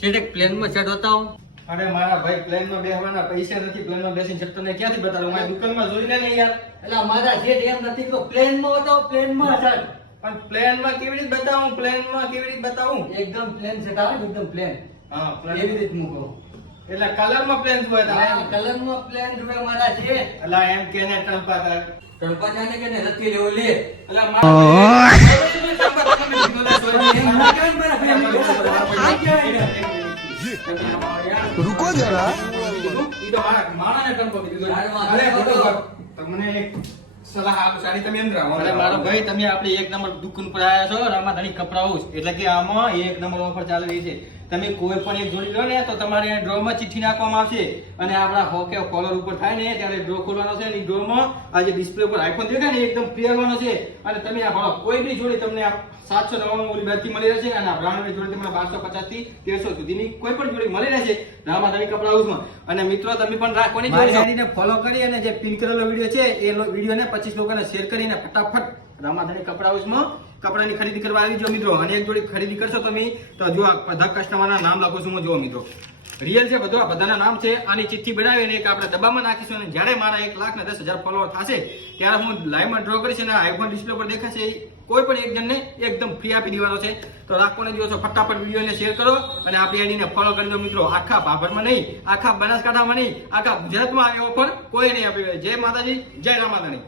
Set plane માં set બતાવો. અરે મારા ભાઈ પ્લેન માં બેસવાના પૈસા નથી, પ્લેન માં બેસીને સેટ તને ક્યાંથી બતાડું? મારી દુકાનમાં જોઈને નહીં યાર. એટલે મારા સેટ એમ નથી તો પ્લેન માં બતાવો, પ્લેન માં સેટ. પણ પ્લેન માં કેવી રીતે બતાવું? પ્લેન માં કેવી રીતે બતાવું? એકદમ પ્લેન સેટ આવે ને, એકદમ પ્લેન. હા એવી પ્લેન રીતે મૂકો. એટલે કલર માં પ્લેન જોવે તારે? કલર માં પ્લેન જોવે મારા છે. એટલે એમ કેને ટંપા કર. ગણપત જાને કે ને નથી લેવો લે. એટલે મારા रुको जरा ઈ તો મારા માણાને ટંપો કીધું. અરે બરોબર. તમને એક સલાહ આપું, સારી તમે એમ રાવો. અરે મારો ભાઈ, તમે આપણી એક નંબર દુકાન પર આવ્યા છો, રામાધણી કપડા હાઉસ. એટલે કે આમાં એક નંબર ઓફર ચાલી રહી છે. તમે કોઈ પણ એક જોડી લો ને તો તમારે ડ્રો માં ચિઠ્ઠી નાખવામાં આવશે અને આપણા હોકે કોલર ઉપર થાય ને ત્યારે ડ્રો ખોલવાનો છે અને ડ્રો માં આ જે ડિસ્પ્લે ઉપર આઈફોન દેખાય ને એકદમ પહેરવાનો છે. અને તમે આ ભાવ કોઈ બી જોડી તમને 799 ઓલી બેથી મળી રહેશે અને આ બ્રાન્ડની જોડી તમને 1250 થી 1300 સુધીની કોઈ પણ જોડી મળી રહેશે રામાધણી કપડા હાઉસમાં. અને મિત્રો તમે પણ રાખવાની જોડીને ફોલો કરી અને જે પિન કરેલો વિડિયો છે એ વિડિયોને 25 લોકોને શેર કરીને ફટાફટ રામાધણી કપડા હાઉસમાં કપડાની ખરીદી કરવા આવી જાઓ મિત્રો. અને એક જોડી ખરીદી કરશો તમે તો જો આ બધા કસ્ટમરના નામ લખું છું, જો મિત્રો રિયલ છે બધું, આ બધાના નામ છે. આની ચિઠ્ઠી બનાવીને એક આપણે ડબ્બામાં નાખીશું અને જ્યારે મારા 1,10,000 ફોલોવર થશે ત્યારે હું લાઈવમાં ડ્રો કરીશ અને આઈફોન ડિસ્પ્લે પર દેખાશે કોઈ પણ એક જણને એકદમ ફ્રી આપી દેવાનો છે. તો રાખોને જો ફટાફટ વિડીયોને શેર કરો અને આપણી આઈડીને ફોલો કરી દો મિત્રો. આખા ભાભરમાં નહીં, આખા બનાસકાંઠામાં નહીં, આખા ગુજરાતમાં આ ઓફર કોઈ નહીં આપી. જય માતાજી, જય રામાધણી.